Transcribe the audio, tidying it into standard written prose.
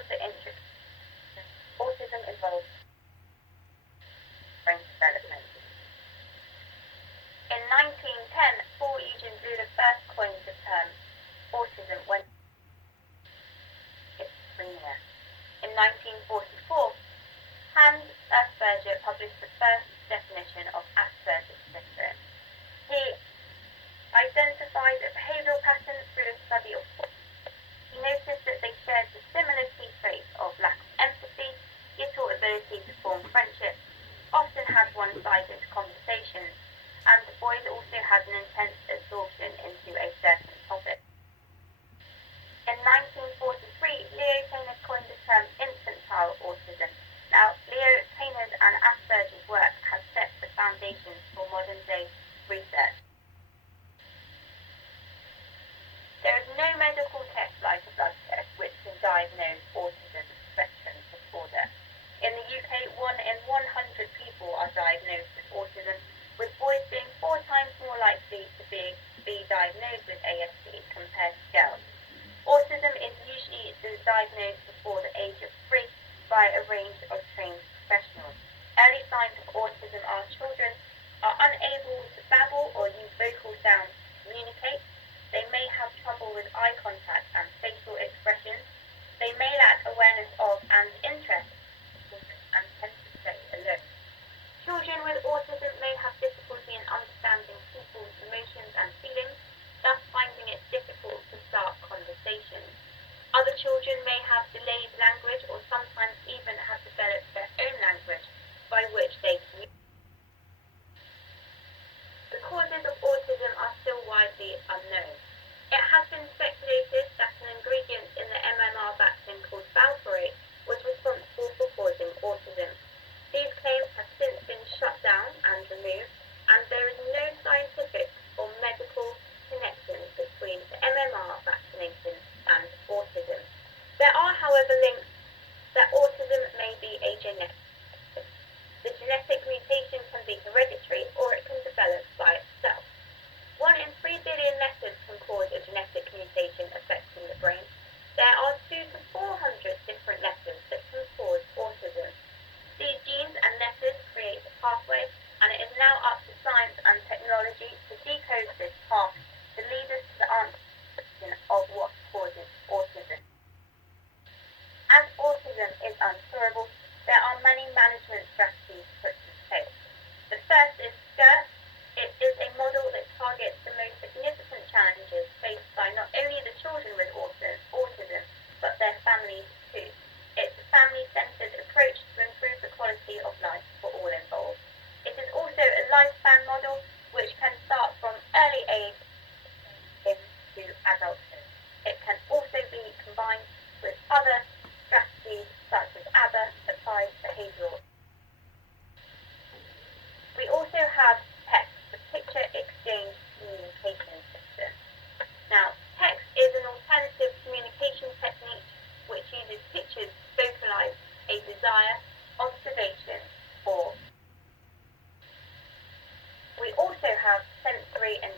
also introduced autism involved brain development. In 1910, Paul Eugene Bleuler first coined the term autism when schizophrenia. In 1944, Hans Asperger published the first definition of Asperger's syndrome. He identified a behavioural pattern through the study of autism. He noticed that they shared the similar key traits of lack of empathy, little ability to form friendships, often had one-sided conversations, and the boys also had an intense absorption into a certain topic. In 1943, Leo Tainer coined the term infantile autism. Now, Leo Tainer's and Asperger's work has set the foundations for modern-day research. There is no medical test like a blood test which can diagnose autism spectrum disorder. In the UK, 1 in 100 people are diagnosed with autism, with boys being 4 times more likely to be diagnosed with ASD compared to girls. Autism is usually diagnosed before the age of 3 by a range of trained professionals. Early signs of autism are children are unable to babble or use vocal sounds to communicate. They may have trouble with eye contact and facial expressions. They may lack awareness of and interest and tend to stay alone. Children with autism may have difficulty in understanding people's emotions and feelings, thus finding it difficult to start conversations. Other children may have delayed language or sometimes even have developed their own language by which they communicate. The causes of autism are still widely unknown. It has been speculated that an ingredient in the MMR vaccine called valproate was responsible for causing autism. These claims have since been shut down and removed, and there is no scientific or medical connection between the MMR vaccination and autism. There are, however, links that autism may be a genetic. The genetic mutation can be hereditary or it can develop by itself. 1 in 3 billion letters can cause a genetic mutation affecting the brain. There are 200 to 400 different letters that can cause autism. These genes and letters create a pathway, and it is now up to science and technology to decode this path to lead us to the answer of what causes autism. As autism is uncurable, there are many management strategies put in place. The first is SCIRT. It is a model that targets the most significant challenges faced by not only the children with autism, but their families too. It's a family-centered approach to improve the quality of life for all involved. It is also a lifespan model which can start from early age into adulthood. It can also be combined with other strategies such as ABBA, applied behavioural. We also have text, the Picture Exchange Communication System. Now, text is an alternative communication technique which uses pictures to vocalise a desire, observation, or. We also have sensory and